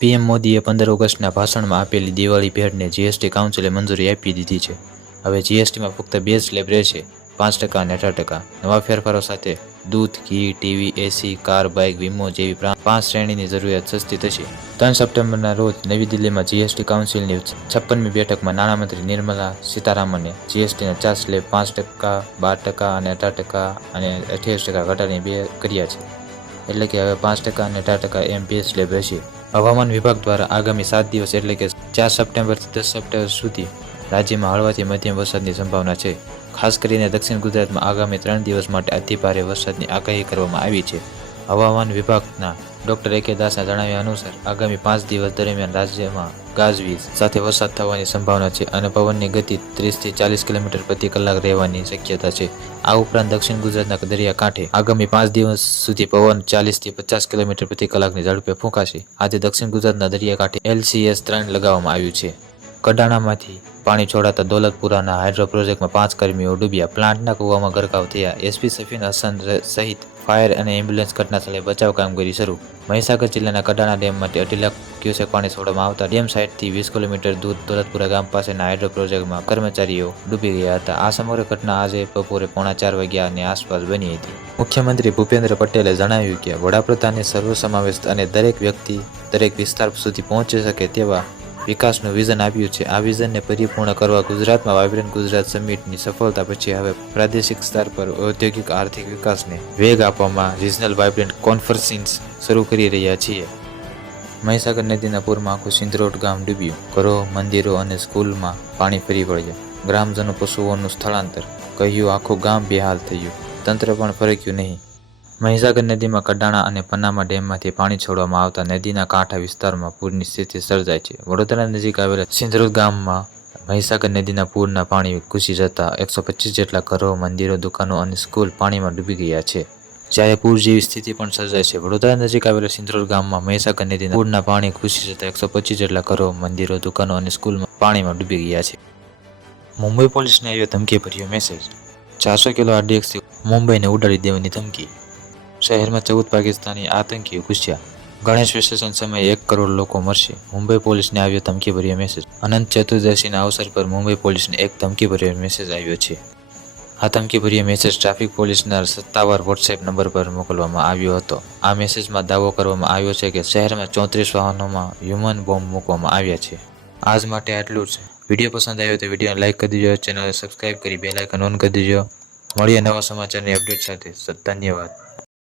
PM મોદીએ પંદર ઓગસ્ટના ભાષણમાં આપેલી દિવાળી ભેટને જીએસટી કાઉન્સિલે મંજૂરી આપી દીધી છે. હવે જીએસટીમાં ફક્ત બે સ્લેબ રહેશે, પાંચ ટકા અને અઢાર ટકા. નવા ફેરફારો સાથે દૂધ, ઘી, ટીવી, એસી, કાર, બાઇક, વીમો જેવી પાંચ શ્રેણીની જરૂરિયાત સસ્તી થશે. ત્રણ સપ્ટેમ્બરના રોજ નવી દિલ્હીમાં જીએસટી કાઉન્સિલની છપ્પનમી બેઠકમાં નાણામંત્રી નિર્મલા સીતારામને જીએસટીના ચાર સ્લેબ પાંચ ટકા, બાર ટકા અને અઢાર ટકા અને અઠ્યાવીસ ટકા ઘટાડીને બે કર્યા છે. એટલે કે હવે પાંચ ટકા અને અઢાર ટકા એમ બે સ્લેબ રહેશે. હવામાન વિભાગ દ્વારા આગામી સાત દિવસ એટલે કે ચાર સપ્ટેમ્બરથી દસ સપ્ટેમ્બર સુધી રાજ્યમાં હળવાથી મધ્યમ વરસાદની સંભાવના છે. ખાસ કરીને દક્ષિણ ગુજરાતમાં આગામી ત્રણ દિવસ માટે અતિભારે વરસાદની આગાહી કરવામાં આવી છે. હવામાન વિભાગના ડોક્ટર એ કે દાસના જણાવ્યા અનુસાર આગામી પાંચ દિવસ દરમિયાન રાજ્યમાં ગાજવીજ સાથે વરસાદ થવાની સંભાવના છે અને પવનની ગતિ ત્રીસથી ચાલીસ કિલોમીટર પ્રતિ કલાક રહેવાની શક્યતા છે. આ ઉપરાંત દક્ષિણ ગુજરાતના દરિયાકાંઠે આગામી પાંચ દિવસ સુધી પવન ચાલીસથી પચાસ કિલોમીટર પ્રતિ કલાકની ઝડપે ફૂંકાશે. આજે દક્ષિણ ગુજરાતના દરિયાકાંઠે એલસીએસ ત્રણ લગાવવામાં આવ્યું છે. કડાણામાંથી પાણી છોડાતા દોલતપુરાના હાઇડ્રો પ્રોજેક્ટમાં પાંચ કર્મીઓ ડૂબ્યા. પ્લાન્ટના કૂવામાં ગરકાવ થયા. એસપી સફીન હસન સહિત ફાયર અને એમ્બ્યુલન્સ ઘટનાસ્થળે બચાવ કામગીરી શરૂ. મહીસાગર જિલ્લાના કડાણા ડેમમાંથી અઢી લાખ ક્યુસેક પાણી છોડવામાં આવતા. ડેમ સાઇટથી વીસ કિલોમીટર દૂર દોલતપુરા ગામ પાસેના હાઇડ્રો પ્રોજેક્ટમાં કર્મચારીઓ ડૂબી ગયા હતા. આ સમગ્ર ઘટના આજે બપોરે પોણા ચાર વાગ્યાની આસપાસ બની હતી. મુખ્યમંત્રી ભૂપેન્દ્ર પટેલે જણાવ્યું કે, વડાપ્રધાનની સર્વસમાવેશ અને દરેક વ્યક્તિ દરેક વિસ્તાર સુધી પહોંચી શકે તેવા વિકાસનું વિઝન આપ્યું છે. આ વિઝનને પરિપૂર્ણ કરવા ગુજરાતમાં વાઇબ્રન્ટ ગુજરાત સમિટની સફળતા પછી હવે પ્રાદેશિક સ્તર પર ઔદ્યોગિક આર્થિક વિકાસને વેગ આપવામાં રિજનલ વાઇબ્રન્ટ કોન્ફરન્સિસ શરૂ કરી રહ્યા છીએ. મહીસાગર નદીના પૂરમાં આખું સિંધરોડ ગામ ડૂબ્યું. ઘરો, મંદિરો અને સ્કૂલમાં પાણી ફરી વળ્યા. ગ્રામજનો પશુઓનું સ્થળાંતર કહ્યું, આખું ગામ બેહાલ થયું. તંત્ર પણ ફરક્યું નહીં. મહીસાગર નદીમાં કડાણા અને પન્નામા ડેમમાંથી પાણી છોડવામાં આવતા નદીના કાંઠા વિસ્તારમાં પૂરની સ્થિતિ સર્જાય છે. વડોદરા નજીક આવેલા સિંધરોડ ગામમાં મહીસાગર નદીના પૂરના પાણી ઘૂસી જતા એકસો પચીસ જેટલા ઘરો, મંદિરો, દુકાનો અને સ્કૂલ પાણીમાં ડૂબી ગયા છે. જ્યારે પૂર જેવી સ્થિતિ પણ સર્જાય છે. વડોદરા નજીક આવેલા સિંધરોડ ગામમાં મહીસાગર નદીના પૂરના પાણી ઘૂસી જતા એકસો પચીસ જેટલા ઘરો, મંદિરો, દુકાનો અને સ્કૂલમાં પાણીમાં ડૂબી ગયા છે. મુંબઈ પોલીસને આવ્યો ધમકી ભર્યો મેસેજ. ચારસો કિલો આરડીએક્સથી મુંબઈને ઉડાડી દેવાની ધમકી. શહેરમાં ચૌદ પાકિસ્તાની આતંકીઓ ઘૂસ્યા. ગણેશ વિસર્જન સમયે એક કરોડ લોકો મરશે. મુંબઈ પોલીસને આવ્યો ધમકીભર્યો મેસેજ અનંત ચતુર્દશીના અવસર પર મુંબઈ પોલીસને એક ધમકીભર્યો મેસેજ આવ્યો છે. આ ધમકીભર્યો મેસેજ ટ્રાફિક પોલીસના સત્તાવાર વોટ્સએપ નંબર પર મોકલવામાં આવ્યો હતો. આ મેસેજમાં દાવો કરવામાં આવ્યો છે કે શહેરમાં ચોત્રીસ વાહનોમાં હ્યુમન બોમ્બ મૂકવામાં આવ્યા છે. આજ માટે આટલું જ. વીડિયો પસંદ આવ્યો તો વિડીયોને લાઇક કરી દેજો, ચેનલને સબસ્ક્રાઇબ કરી બે લાઇકન ઓન કરી દેજો. મળીએ નવા સમાચારની અપડેટ સાથે. ધન્યવાદ.